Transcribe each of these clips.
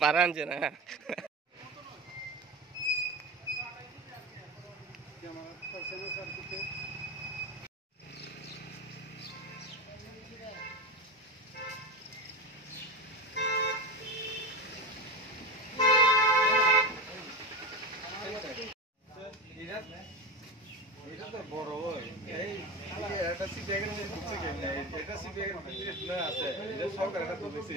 বারান যে না বড় এটা সিপিআইয়ের মধ্যে ঢুকছে কেমনে এটা সিপিআইয়ের মধ্যে আছে এটা সরকার এটা বলেছে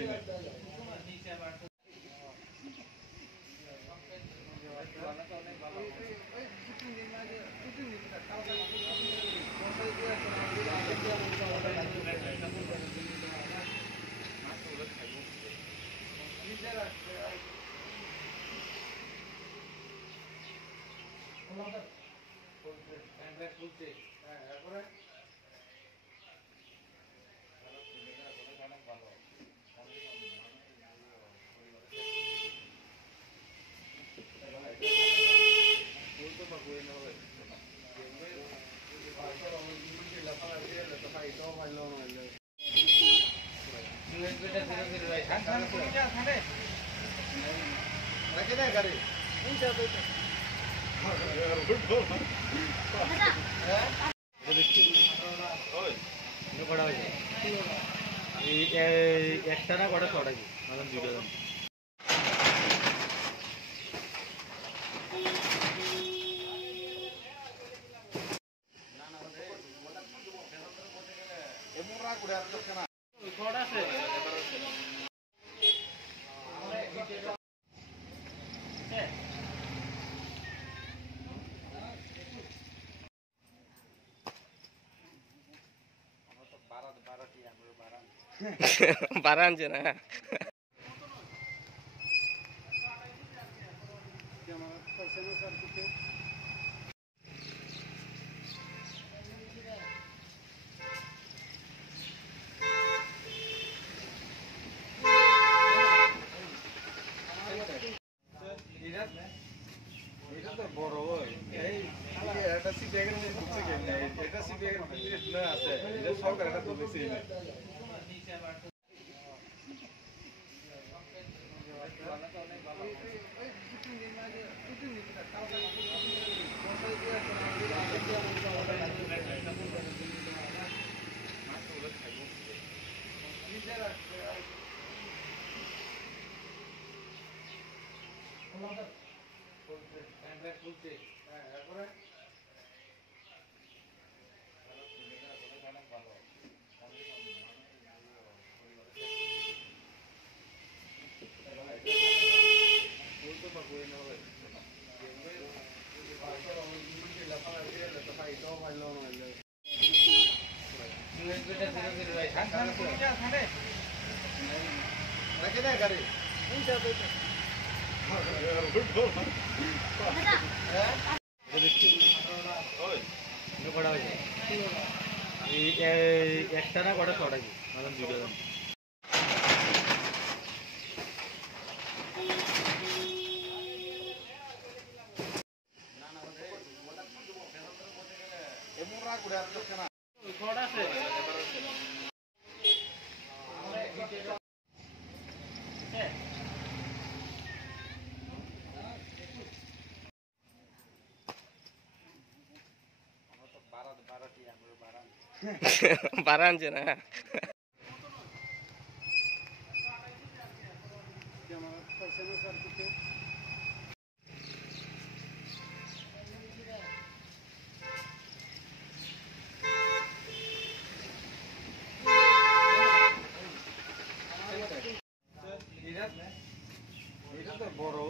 একটা না কটা ছটা কি দুটো বারান যে না বড় এটা সিপিআইয়ের মধ্যে ঢুকছে কেমনে এটা সিপিআইয়ের মধ্যে আছে এটা সরকার এটা বলেছে একটা না কটা ছটা কি দুটো বারান যে না বড়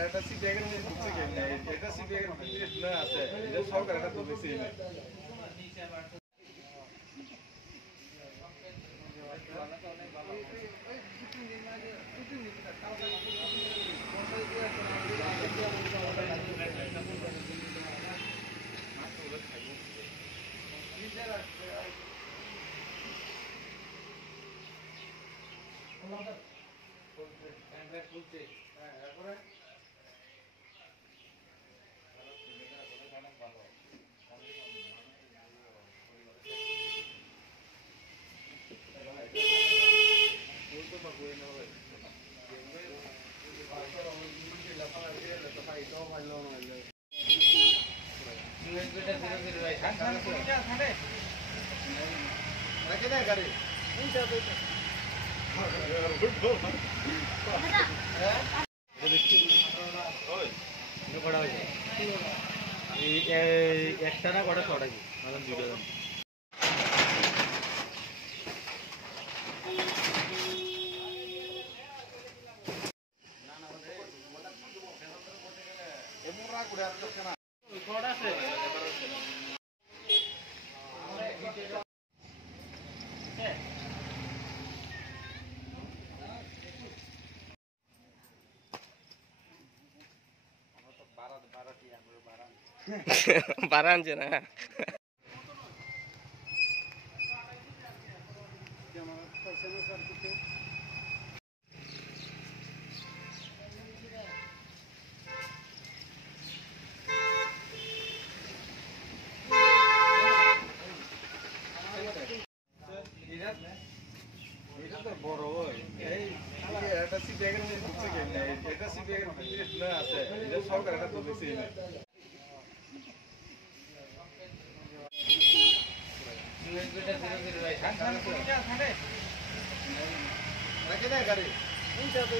এটা সিপিআইয়ের মধ্যে ঢুকছে কেমনে এটা সিপিআইয়ের মধ্যে আছে এটা সরকার এটা বলেছে একটা না কটা ছটা কি দুটো বারা আনছে না এটা তো বড় ওই এই এটা সিটি এখানে ঢুকছে কেমনে এটা সিটি এখানে ভিতরে না আছে এটা সরকার এটা তুলেছে না